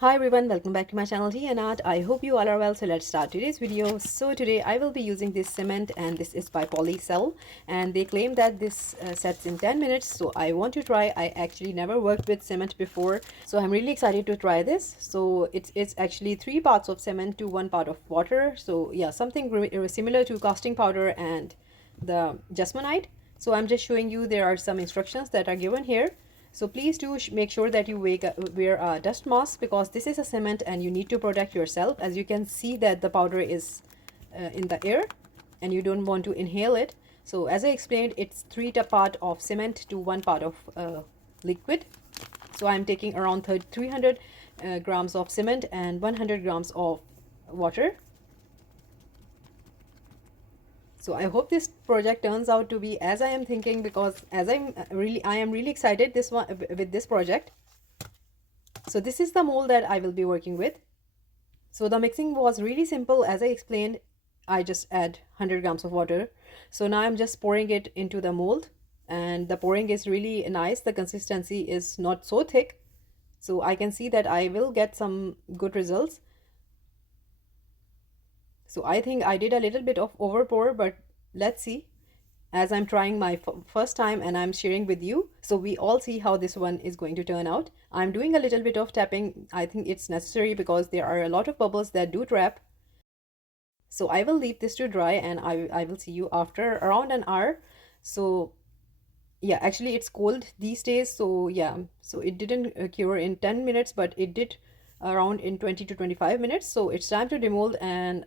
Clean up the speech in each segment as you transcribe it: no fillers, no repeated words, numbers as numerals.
Hi everyone, welcome back to my channel Tea&Art. I hope you all are well. So let's start today's video. So today I will be using this cement, and this is by Polycell, and they claim that this sets in 10 minutes. So I want to try. I actually never worked with cement before, so I'm really excited to try this. So it's actually 3 parts of cement to 1 part of water. So yeah, something similar to casting powder and the jasmonite. So I'm just showing you there are some instructions that are given here. So please do make sure that you wear a dust mask, because this is a cement and you need to protect yourself. As you can see that the powder is in the air and you don't want to inhale it. So as I explained, it's 3 part of cement to 1 part of liquid. So I'm taking around 300 grams of cement and 100 grams of water. So I hope this project turns out to be as I am thinking, because as I am really excited with this project. So this is the mold that I will be working with. So the mixing was really simple. As I explained, I just add 100 grams of water. So now I'm just pouring it into the mold, and the pouring is really nice. The consistency is not so thick, so I can see that I will get some good results. So I think I did a little bit of over pour, but let's see, as I'm trying my first time and I'm sharing with you, so we all see how this one is going to turn out. I'm doing a little bit of tapping. I think it's necessary because there are a lot of bubbles that do trap. So I will leave this to dry, and I will see you after around an hour. So yeah, actually it's cold these days, so yeah, so it didn't cure in 10 minutes, but it did around in 20 to 25 minutes. So it's time to demold, and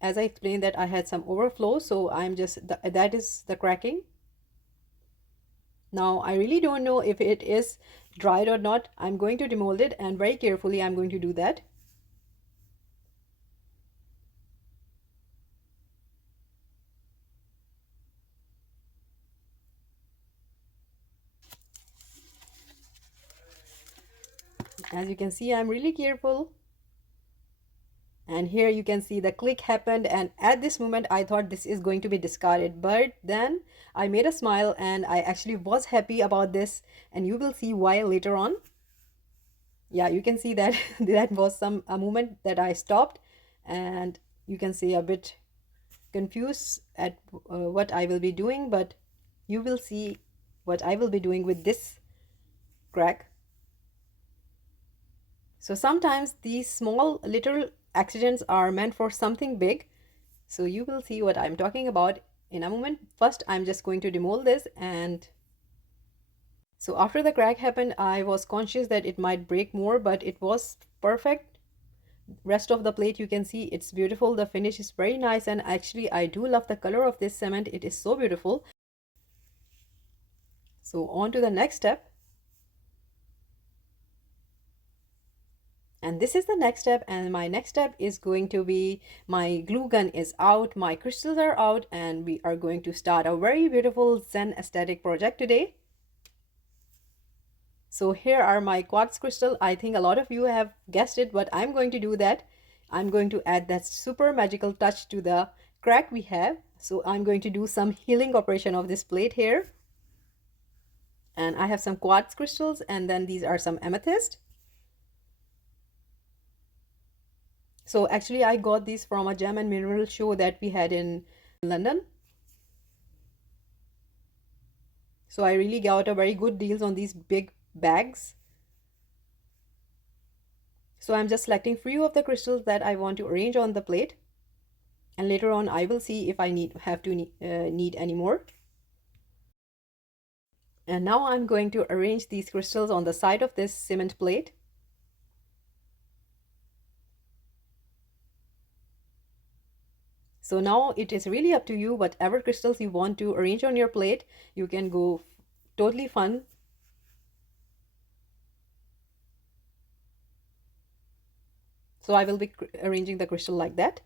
as I explained that I had some overflow, so I'm just that is the cracking. Now I really don't know if it is dried or not. I'm going to demold it, and very carefully I'm going to do that. As you can see, I'm really careful. And here you can see the click happened, and at this moment I thought this is going to be discarded, but then I made a smile and I actually was happy about this, and you will see why later on. Yeah, you can see that that was a moment that I stopped, and you can see a bit confused at what I will be doing, but you will see what I will be doing with this crack. So sometimes these small little accidents are meant for something big. So you will see what I'm talking about in a moment. First, I'm just going to demold this, and so after the crack happened, I was conscious that it might break more, but it was perfect. Rest of the plate, you can see it's beautiful. The finish is very nice, and actually I do love the color of this cement. It is so beautiful. So on to the next step. And this is the next step, and my next step is going to be my glue gun is out, my crystals are out, and we are going to start a very beautiful Zen aesthetic project today. So here are my quartz crystal. I think a lot of you have guessed it, but I'm going to do that. I'm going to add that super magical touch to the crack we have. So I'm going to do some healing operation of this plate here. And I have some quartz crystals, and then these are some amethyst. So actually I got these from a gem and mineral show that we had in London. So I really got a very good deals on these big bags. So I'm just selecting few of the crystals that I want to arrange on the plate, and later on I will see if I need any more. And now I'm going to arrange these crystals on the side of this cement plate. So now it is really up to you. Whatever crystals you want to arrange on your plate, you can go totally fun. So I will be arranging the crystal like that.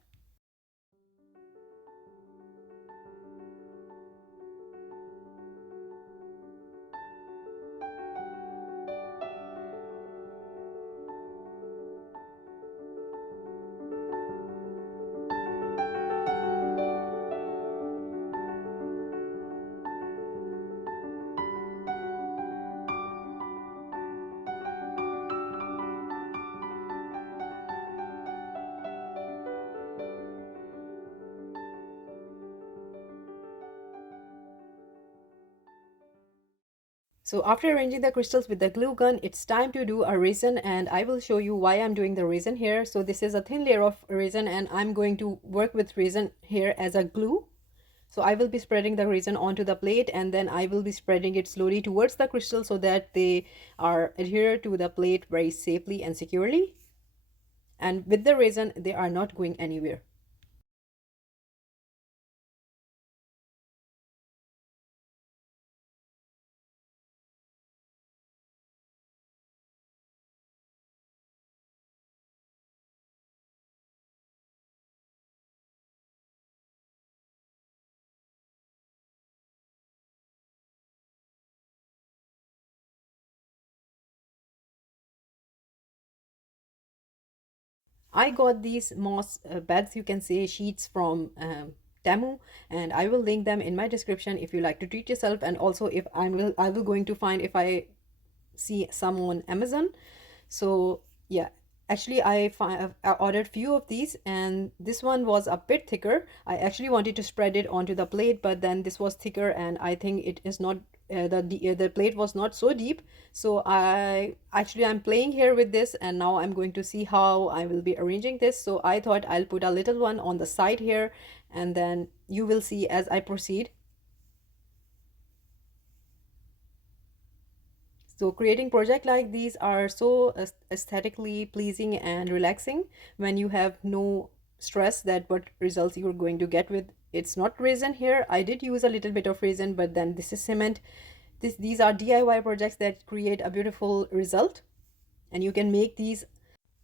So after arranging the crystals with the glue gun, it's time to do a resin, and I will show you why I'm doing the resin here. So this is a thin layer of resin and I'm going to work with resin here as a glue. So I will be spreading the resin onto the plate, and then I will be spreading it slowly towards the crystal so that they are adhered to the plate very safely and securely. And with the resin, they are not going anywhere. I got these moss bags, you can say sheets from Temu, and I will link them in my description if you like to treat yourself. And also, if I will going to find if I see some on Amazon. So yeah, actually I ordered few of these, and this one was a bit thicker. I actually wanted to spread it onto the plate, but then this was thicker, and I think it is not the plate was not so deep. So I'm playing here with this, and now I'm going to see how I will be arranging this. So I thought I'll put a little one on the side here, and then you will see as I proceed. So creating project like these are so aesthetically pleasing and relaxing when you have no stress that what results you're going to get with. It's not resin here. I did use a little bit of resin, but then this is cement. These are DIY projects that create a beautiful result, and you can make these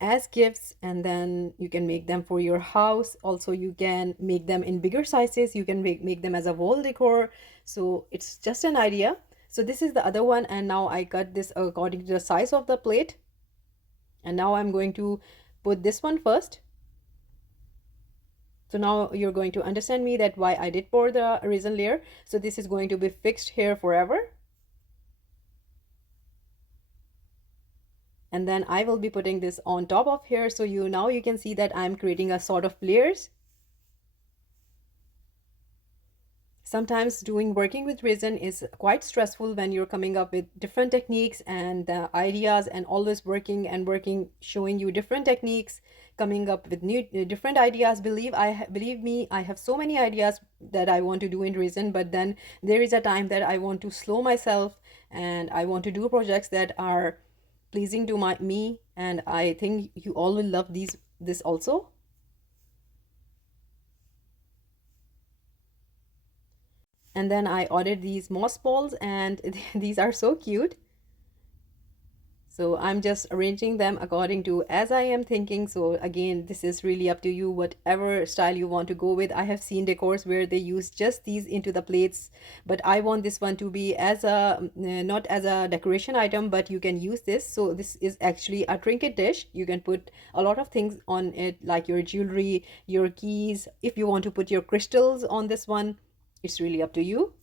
as gifts, and then you can make them for your house. Also, you can make them in bigger sizes. You can make them as a wall decor. So it's just an idea. So this is the other one, and now I cut this according to the size of the plate. And now I'm going to put this one first. So now you're going to understand me that why I did pour the resin layer. So this is going to be fixed here forever. And then I will be putting this on top of here. So now you can see that I'm creating a sort of layers. Sometimes working with resin is quite stressful when you're coming up with different techniques and ideas, and always working, showing you different techniques, coming up with new different ideas. Believe me, I have so many ideas that I want to do in resin, but then there is a time that I want to slow myself, and I want to do projects that are pleasing to me, and I think you all will love this also. And then I ordered these moss balls, and these are so cute. So I'm just arranging them according to as I am thinking. So again, this is really up to you, whatever style you want to go with. I have seen decors where they use just these into the plates, but I want this one to be as a not as a decoration item, but you can use this. So this is actually a trinket dish. You can put a lot of things on it, like your jewelry, your keys. If you want to put your crystals on this one, it's really up to you.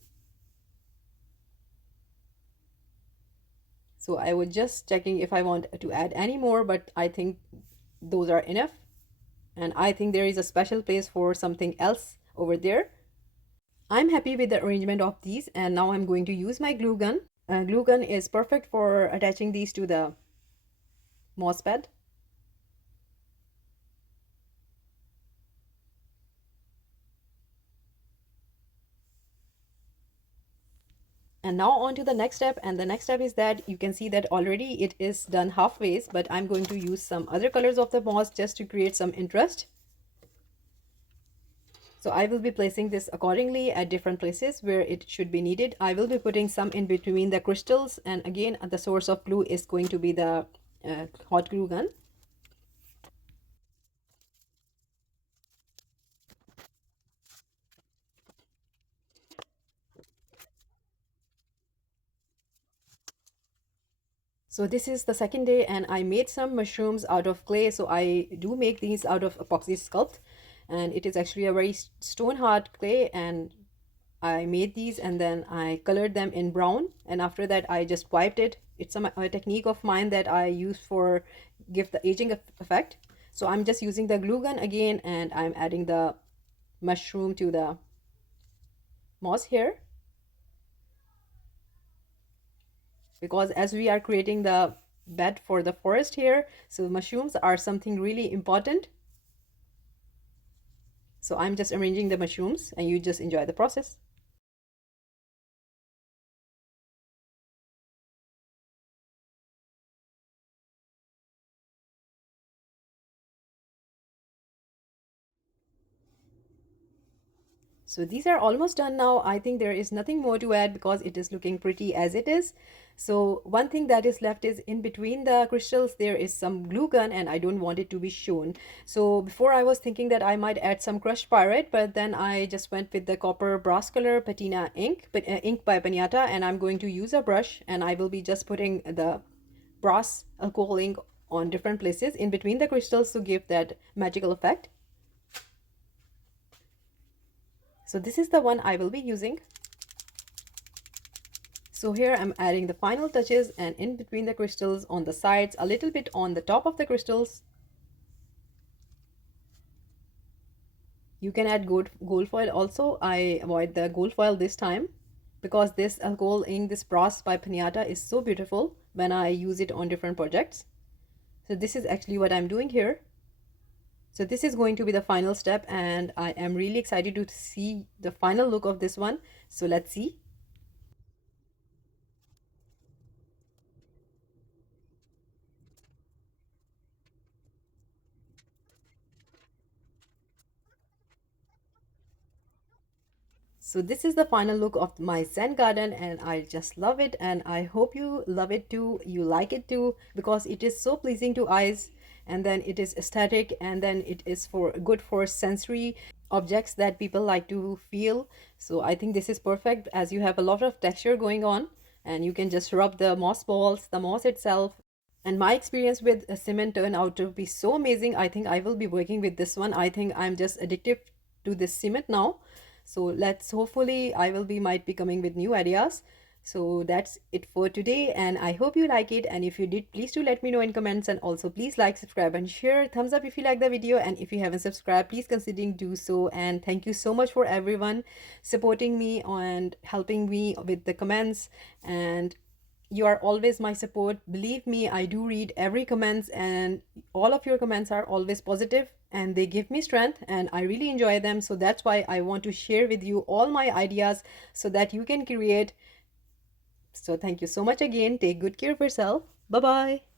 So I was just checking if I want to add any more, but I think those are enough. And I think there is a special place for something else over there. I'm happy with the arrangement of these, and now I'm going to use my glue gun. Glue gun is perfect for attaching these to the moss pad. And now on to the next step, and the next step is that you can see that already it is done halfway, but I'm going to use some other colors of the moss just to create some interest. So I will be placing this accordingly at different places where it should be needed. I will be putting some in between the crystals, and again the source of glue is going to be the hot glue gun. So this is the second day, and I made some mushrooms out of clay. So I do make these out of epoxy sculpt, and it is actually a very stone hard clay, and I made these and then I colored them in brown, and after that I just wiped it. It's a technique of mine that I use for give the aging effect. So I'm just using the glue gun again, and I'm adding the mushroom to the moss here. because as we are creating the bed for the forest here, so mushrooms are something really important. So I'm just arranging the mushrooms and you just enjoy the process. So these are almost done now. I think there is nothing more to add because it is looking pretty as it is. So one thing that is left is in between the crystals there is some glue gun and I don't want it to be shown. So before I was thinking that I might add some crushed pyrite, but then I just went with the copper brass color patina ink, ink by Panyata, and I'm going to use a brush and I will be just putting the brass alcohol ink on different places in between the crystals to give that magical effect. So this is the one I will be using. So here I'm adding the final touches and in between the crystals, on the sides, a little bit on the top of the crystals. You can add gold foil also. I avoid the gold foil this time because this alcohol ink, this brass by Panyata, is so beautiful when I use it on different projects. So this is actually what I'm doing here. So this is going to be the final step and I am really excited to see the final look of this one. So let's see. So this is the final look of my Zen garden and I just love it and I hope you love it too, you like it too, because it is so pleasing to eyes and then it is aesthetic and then it is for good for sensory objects that people like to feel. So I think this is perfect as you have a lot of texture going on and you can just rub the moss balls, the moss itself. And my experience with cement turned out to be so amazing. I think I will be working with this one. I think I'm just addicted to this cement now. So let's hopefully I will be might be coming with new ideas. So that's it for today and I hope you like it, and if you did, please do let me know in comments, and also please like, subscribe and share. Thumbs up if you like the video, and if you haven't subscribed, please consider do so. And thank you so much for everyone supporting me and helping me with the comments, and you are always my support. Believe me, I do read every comments and all of your comments are always positive and they give me strength and I really enjoy them. So that's why I want to share with you all my ideas so that you can create. So thank you so much again. Take good care of yourself. Bye bye.